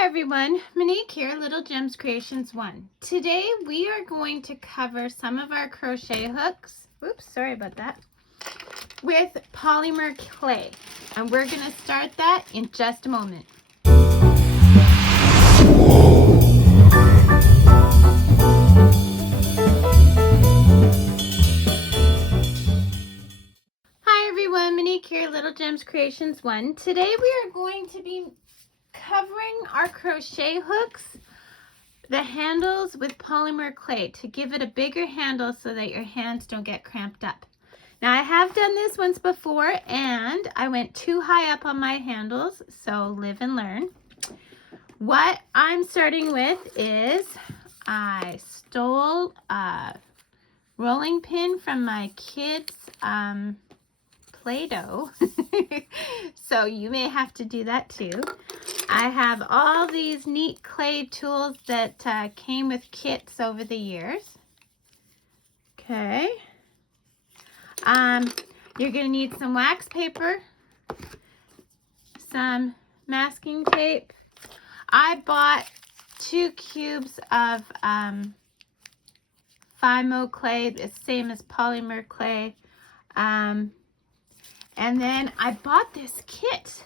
Hi everyone, Monique here, Little Gems Creations 1. Today we are going to cover some of our crochet hooks, oops, sorry about that, with polymer clay. And we're going to start that in just a moment. Hi everyone, Monique here, Little Gems Creations 1. Today we are going to be covering our crochet hooks, the handles, with polymer clay to give it a bigger handle so that your hands don't get cramped up. Now I have done this once before and I went too high up on my handles, so live and learn. What I'm starting with is I stole a rolling pin from my kids' Play-Doh. So you may have to do that too. I have all these neat clay tools that came with kits over the years. Okay. You're going to need some wax paper, some masking tape. I bought 2 cubes of Fimo clay, the same as polymer clay. And then I bought this kit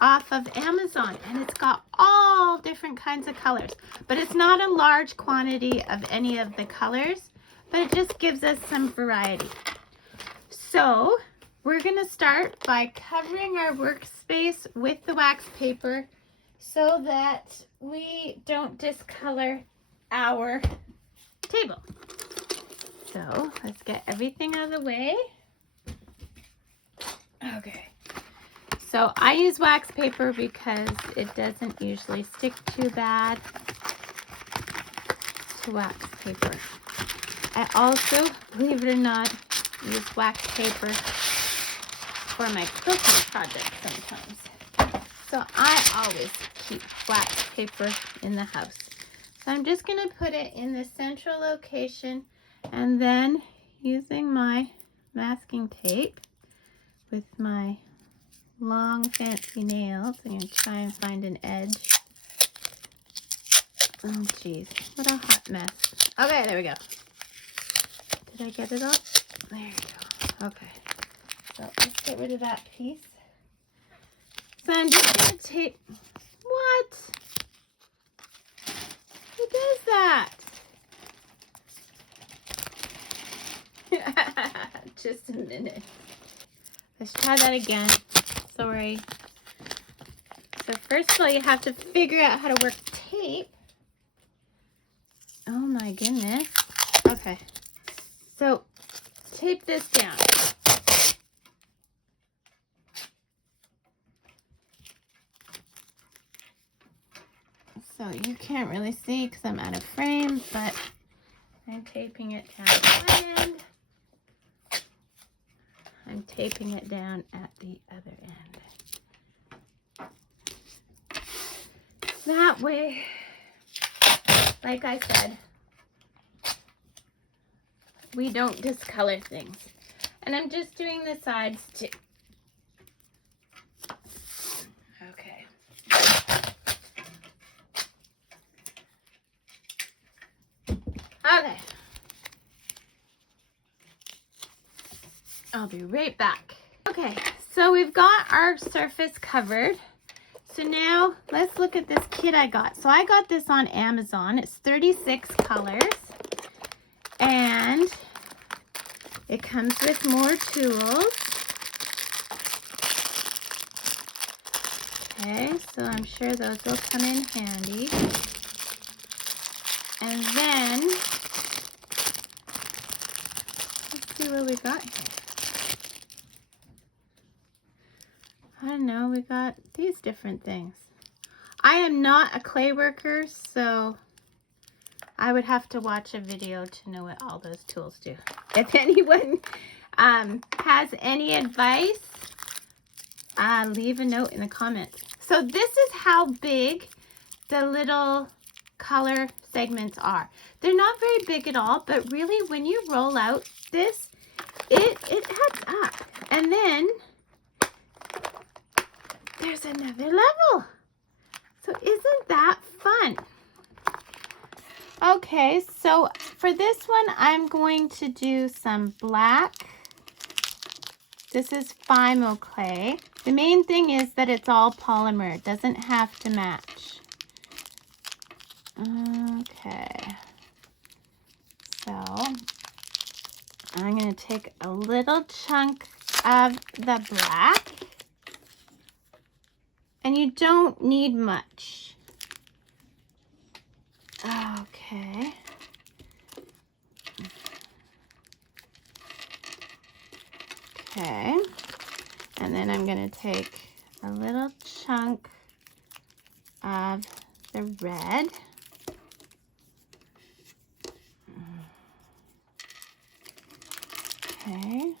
off of Amazon, and it's got all different kinds of colors, but it's not a large quantity of any of the colors, but it just gives us some variety. So we're going to start by covering our workspace with the wax paper so that we don't discolor our table. So let's get everything out of the way. Okay. So I use wax paper because it doesn't usually stick too bad to wax paper. I also, believe it or not, use wax paper for my quilting project sometimes. So I always keep wax paper in the house. So I'm just going to put it in the central location, and then using my masking tape with my long fancy nails, I'm going to try and find an edge. Oh geez, what a hot mess. Okay, there we go. Did I get it all? There we go. Okay, so let's get rid of that piece. So I'm just going to tape. What? Who does that? Just a minute. Let's try that again. Sorry. So first of all, you have to figure out how to work tape. Oh my goodness. Okay. So tape this down. So you can't really see because I'm out of frame, but I'm taping it down at one end. I'm taping it down at the other end. That way, like I said, we don't discolor things. And I'm just doing the sides too. Okay. Okay. I'll be right back. Okay, so we've got our surface covered. So now let's look at this kit I got. So I got this on Amazon. It's 36 colors. And it comes with more tools. Okay, so I'm sure those will come in handy. And then, let's see what we got here. I don't know, we got these different things. I am not a clay worker, so I would have to watch a video to know what all those tools do. If anyone has any advice, leave a note in the comments. So this is how big the little color segments are. They're not very big at all, but really when you roll out this, it adds up. And then there's another level. So isn't that fun? Okay, so for this one, I'm going to do some black. This is Fimo clay. The main thing is that it's all polymer. It doesn't have to match. Okay. So I'm going to take a little chunk of the black. And you don't need much. Okay. Okay. And then I'm going to take a little chunk of the red. Okay.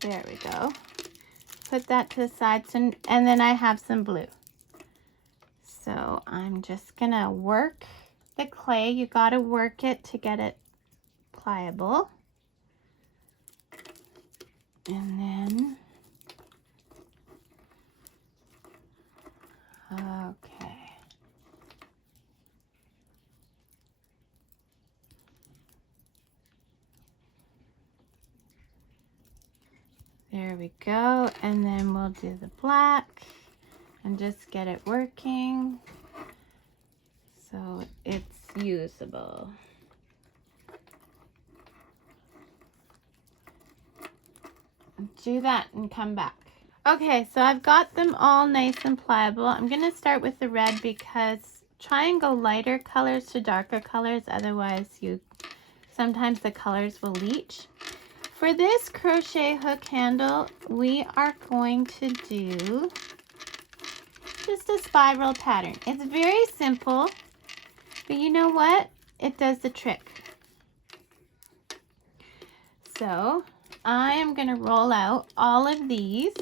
There we go. Put that to the side. So, and then I have some blue. So I'm just going to work the clay. You got to work it to get it pliable. And then, okay. There we go. And then we'll do the black and just get it working so it's usable. Do that and come back. Okay, so I've got them all nice and pliable. I'm going to start with the red because try and go lighter colors to darker colors, otherwise sometimes the colors will leach. For this crochet hook handle, we are going to do just a spiral pattern. It's very simple, but you know what? It does the trick. So I am going to roll out all of these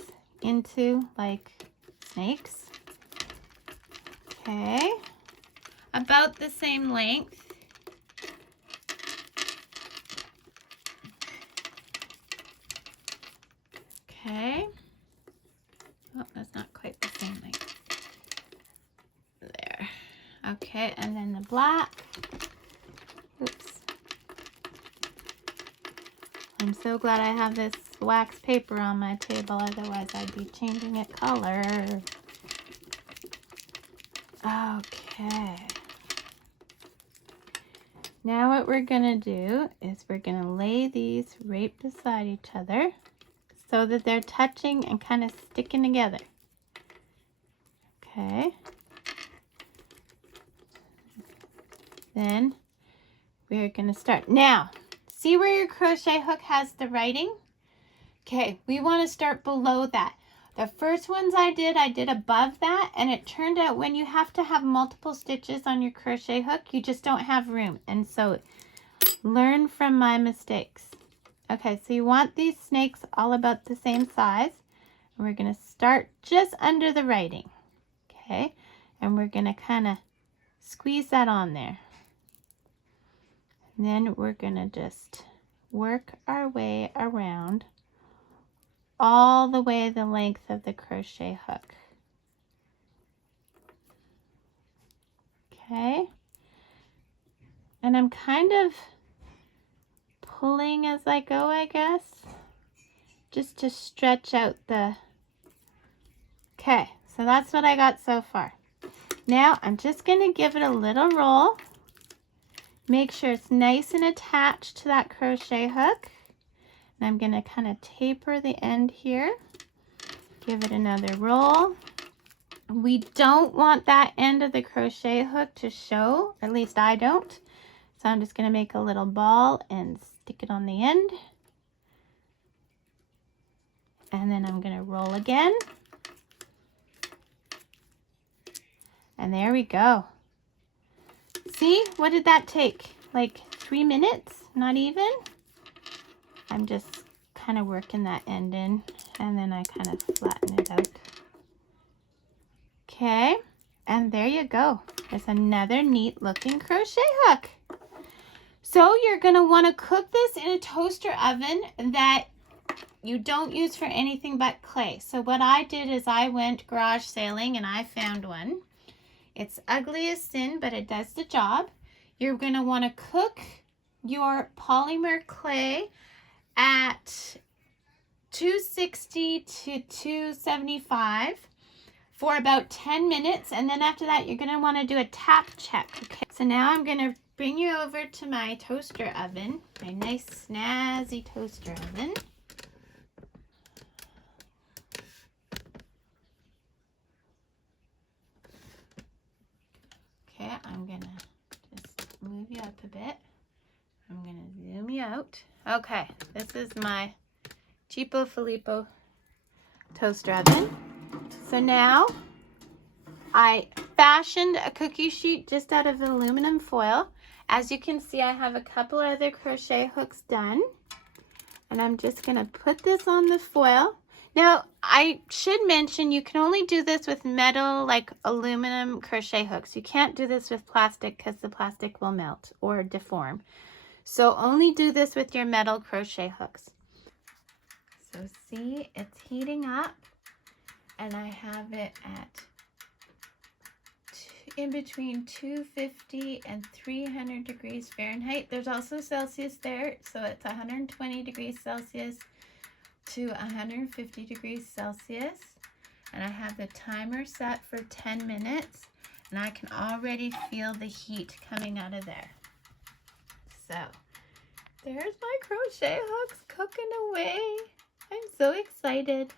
into like snakes. Okay. About the same length. Okay. Oh, that's not quite the same length. There. Okay, and then the black. Oops. I'm so glad I have this wax paper on my table, otherwise I'd be changing it color. Okay. Now what we're going to do is we're going to lay these right beside each other so that they're touching and kind of sticking together. Okay. Then we're going to start. Now, see where your crochet hook has the writing? Okay, we want to start below that. The first ones I did above that, and it turned out when you have to have multiple stitches on your crochet hook, you just don't have room. And so learn from my mistakes. Okay, so you want these snakes all about the same size. And we're going to start just under the writing. Okay, and we're going to kind of squeeze that on there. And then we're going to just work our way around all the way the length of the crochet hook. Okay, and I'm kind of pulling as I go, I guess, just to stretch out the... Okay, so that's what I got so far. Now I'm just going to give it a little roll. Make sure it's nice and attached to that crochet hook. And I'm going to kind of taper the end here. Give it another roll. We don't want that end of the crochet hook to show, at least I don't. So I'm just going to make a little ball and stick it on the end. And then I'm going to roll again. And there we go. See, what did that take? Like 3 minutes? Not even? I'm just kind of working that end in, and then I kind of flatten it out. Okay, and there you go. There's another neat looking crochet hook. So you're going to want to cook this in a toaster oven that you don't use for anything but clay. So what I did is I went garage sailing and I found one. It's ugly as sin, but it does the job. You're going to want to cook your polymer clay at 260 to 275 for about 10 minutes. And then after that, you're going to want to do a tap check. Okay. So now I'm going to bring you over to my toaster oven, my nice snazzy toaster oven. Okay, I'm going to just move you up a bit. I'm going to zoom you out. Okay, this is my Cheapo Filippo toaster oven. So now I fashioned a cookie sheet just out of aluminum foil. As you can see, I have a couple other crochet hooks done. And I'm just going to put this on the foil. Now, I should mention you can only do this with metal, like aluminum crochet hooks. You can't do this with plastic because the plastic will melt or deform. So only do this with your metal crochet hooks. So see, it's heating up. And I have it at in between 250 and 300 degrees Fahrenheit. There's also Celsius there, so it's 120 degrees Celsius to 150 degrees Celsius. And I have the timer set for 10 minutes, and I can already feel the heat coming out of there. So there's my crochet hooks cooking away. I'm so excited.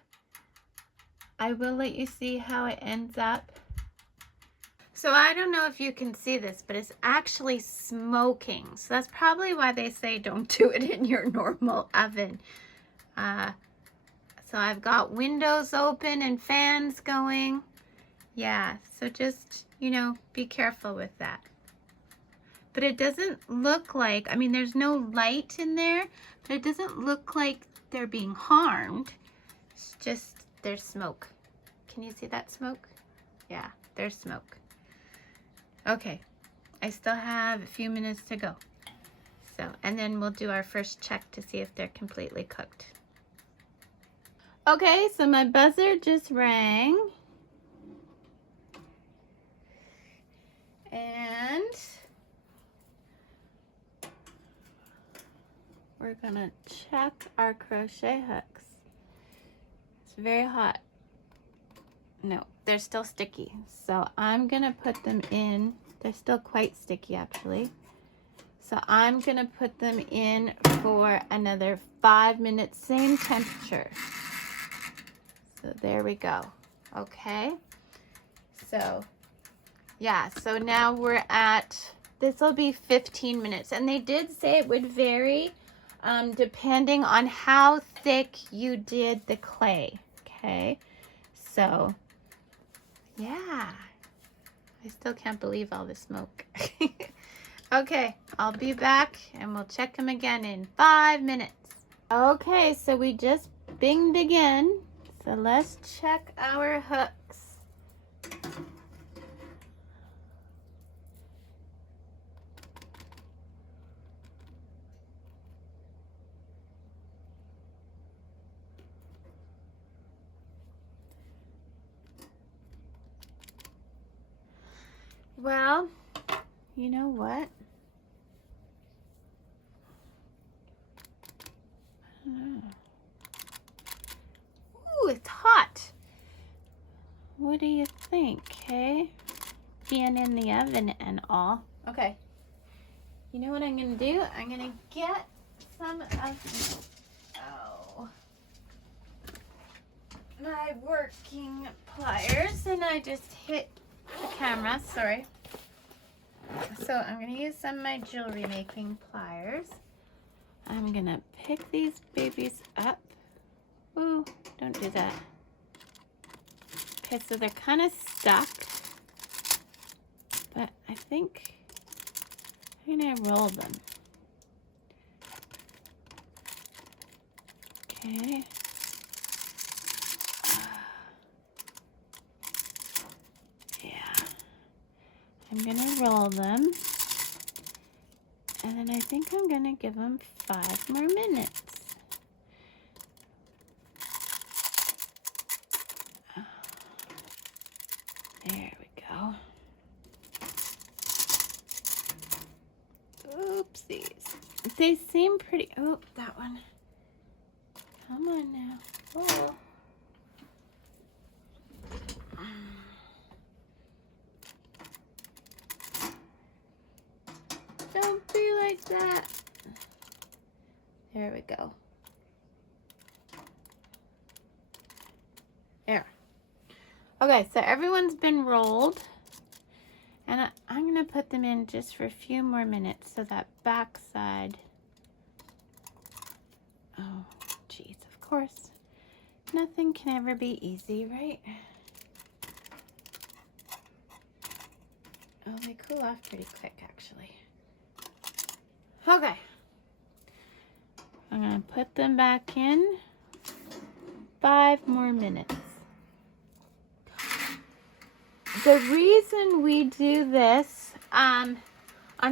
I will let you see how it ends up. So I don't know if you can see this, but it's actually smoking. So that's probably why they say don't do it in your normal oven. So I've got windows open and fans going. Yeah, so just, you know, be careful with that. But it doesn't look like, I mean, there's no light in there, but it doesn't look like they're being harmed. It's just, there's smoke. Can you see that smoke? Yeah, there's smoke. Okay, I still have a few minutes to go. So, and then we'll do our first check to see if they're completely cooked. Okay, so my buzzer just rang. And we're gonna check our crochet hooks. It's very hot. No, they're still sticky. So I'm gonna put them in. They're still quite sticky actually. So I'm gonna put them in for another 5 minutes, same temperature. So there we go. Okay. So yeah, so now we're at, this will be 15 minutes. And they did say it would vary depending on how thick you did the clay. Okay. So yeah, I still can't believe all the smoke. Okay, I'll be back and we'll check them again in 5 minutes. Okay, so we just binged again. So let's check our hooks. Well, you know what? Ooh, it's hot. What do you think, hey? Being in the oven and all. Okay. You know what I'm going to do? I'm going to get some of my working pliers, and I just hit the camera, sorry. So I'm going to use some of my jewelry making pliers. I'm going to pick these babies up. Ooh, don't do that. Okay, so they're kind of stuck, but I think I'm going to roll them. Okay. I'm gonna roll them, and then I think I'm gonna give them 5 more minutes. these. They seem pretty. Oh, that one. Come on now. Oh. Don't be like that. There we go. There. Okay, so everyone's been rolled. And I'm going to put them in just for a few more minutes so that back side. Oh, geez, of course. Nothing can ever be easy, right? Oh, they cool off pretty quick, actually. Okay. I'm going to put them back in. 5 more minutes. The reason we do this on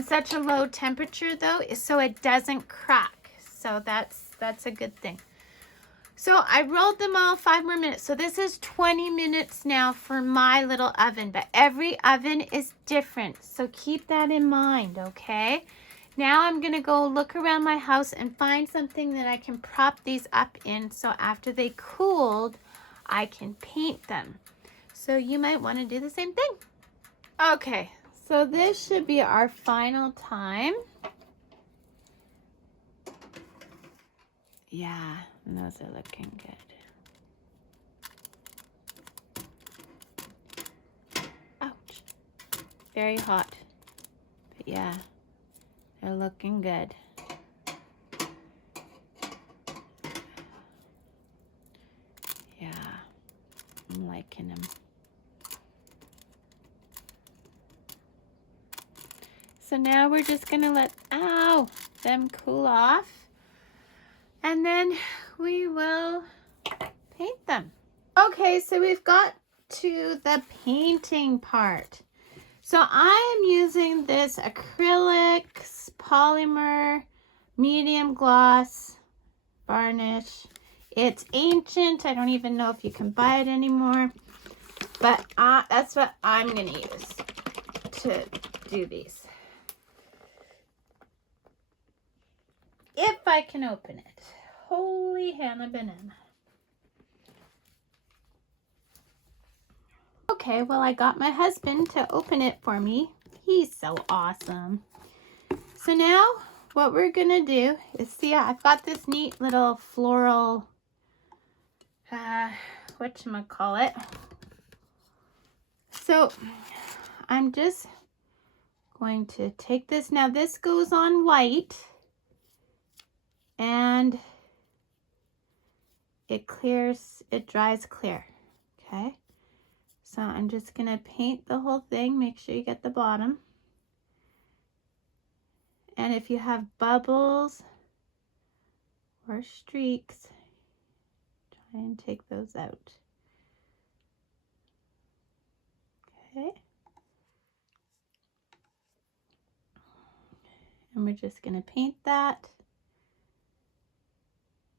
such a low temperature, though, is so it doesn't crack. So that's a good thing. So I rolled them all 5 more minutes. So this is 20 minutes now for my little oven, but every oven is different. So keep that in mind, okay? Now I'm gonna go look around my house and find something that I can prop these up in so after they cooled, I can paint them. So you might want to do the same thing. Okay, so this should be our final time. Yeah, and those are looking good. Ouch. Very hot. But yeah, they're looking good. Yeah, I'm liking them. So now we're just gonna let them cool off, and then we will paint them. Okay, so we've got to the painting part. So I am using this acrylics polymer medium gloss varnish. It's ancient. I don't even know if you can buy it anymore, but that's what I'm gonna use to do these. If I can open it. Holy Hannah banana. Okay, well, I got my husband to open it for me. He's so awesome. So now what we're gonna do is, see, I've got this neat little floral, whatchamacallit. So I'm just going to take this. Now this goes on white. And it clears, it dries clear, okay? So I'm just gonna paint the whole thing, make sure you get the bottom. And if you have bubbles or streaks, try and take those out. Okay. And we're just gonna paint that.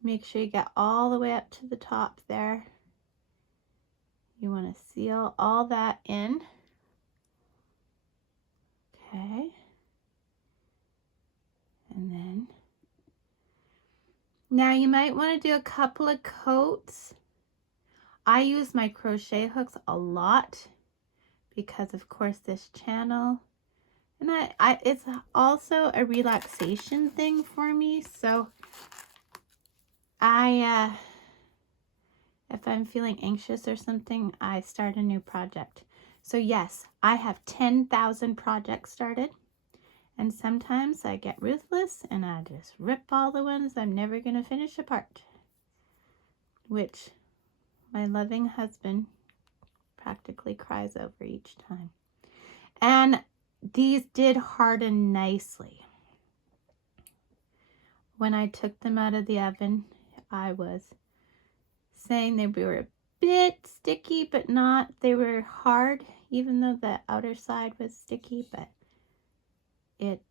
Make sure you get all the way up to the top there. You want to seal all that in. Okay. And then, now you might want to do a couple of coats. I use my crochet hooks a lot because, of course, this channel, and it's also a relaxation thing for me. So if I'm feeling anxious or something, I start a new project. So yes, I have 10,000 projects started, and sometimes I get ruthless and I just rip all the ones I'm never going to finish apart, which my loving husband practically cries over each time. And these did harden nicely. When I took them out of the oven, I was saying they were a bit sticky, but not, they were hard, even though the outer side was sticky, but it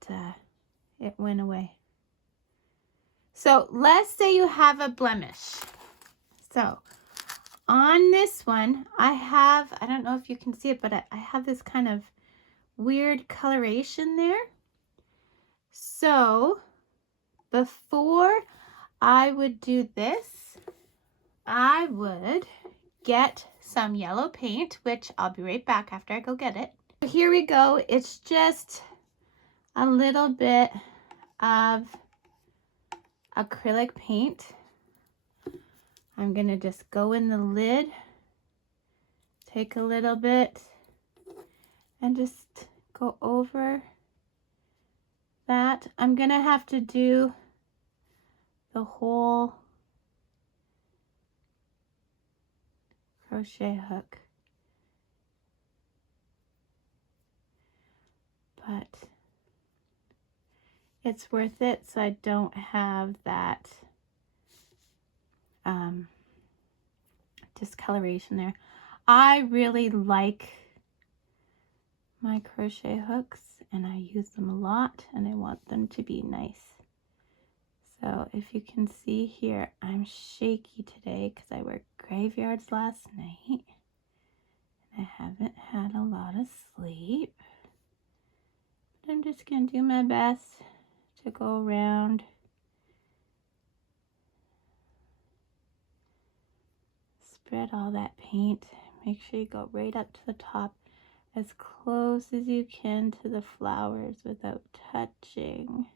went away. So let's say you have a blemish. So on this one, I don't know if you can see it, but I have this kind of weird coloration there. So before I would do this, I would get some yellow paint, which I'll be right back after I go get it. Here we go. It's just a little bit of acrylic paint. I'm gonna just go in the lid, take a little bit, and just go over that. I'm gonna have to do the whole crochet hook, but it's worth it so I don't have that discoloration there. I really like my crochet hooks and I use them a lot and I want them to be nice. So if you can see here, I'm shaky today because I worked graveyards last night and I haven't had a lot of sleep. But I'm just going to do my best to go around. Spread all that paint. Make sure you go right up to the top as close as you can to the flowers without touching.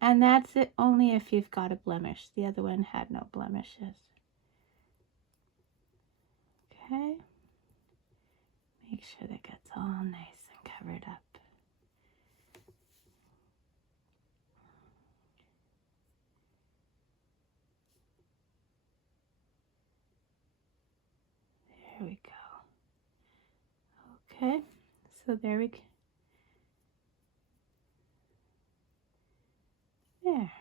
And that's it only if you've got a blemish. The other one had no blemishes. Okay. Make sure that gets all nice and covered up. There we go. Okay, so there we go. There.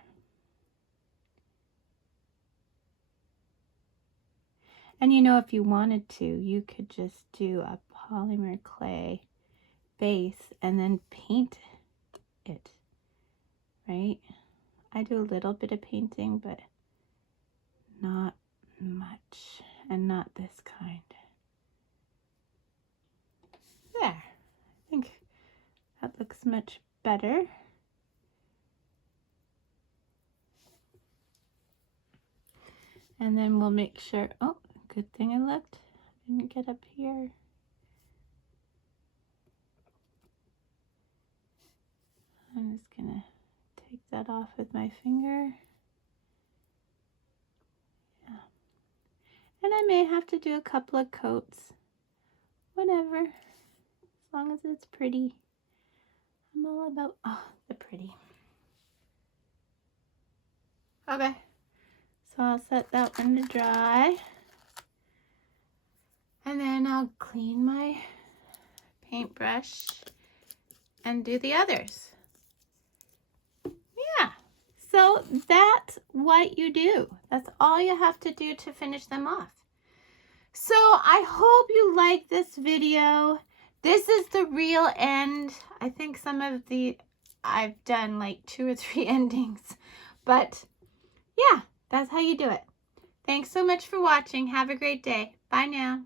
And you know, if you wanted to, you could just do a polymer clay base and then paint it, right? I do a little bit of painting, but not much, and not this kind. There, I think that looks much better. And then we'll make sure, oh, good thing I looked. I didn't get up here. I'm just gonna take that off with my finger. Yeah. And I may have to do a couple of coats. Whatever, as long as it's pretty. I'm all about, oh, the pretty. Okay, so I'll set that one to dry. And then I'll clean my paintbrush and do the others. Yeah, so that's what you do. That's all you have to do to finish them off. So I hope you like this video. This is the real end. I think some of the, I've done like 2 or 3 endings, but yeah, that's how you do it. Thanks so much for watching. Have a great day. Bye now.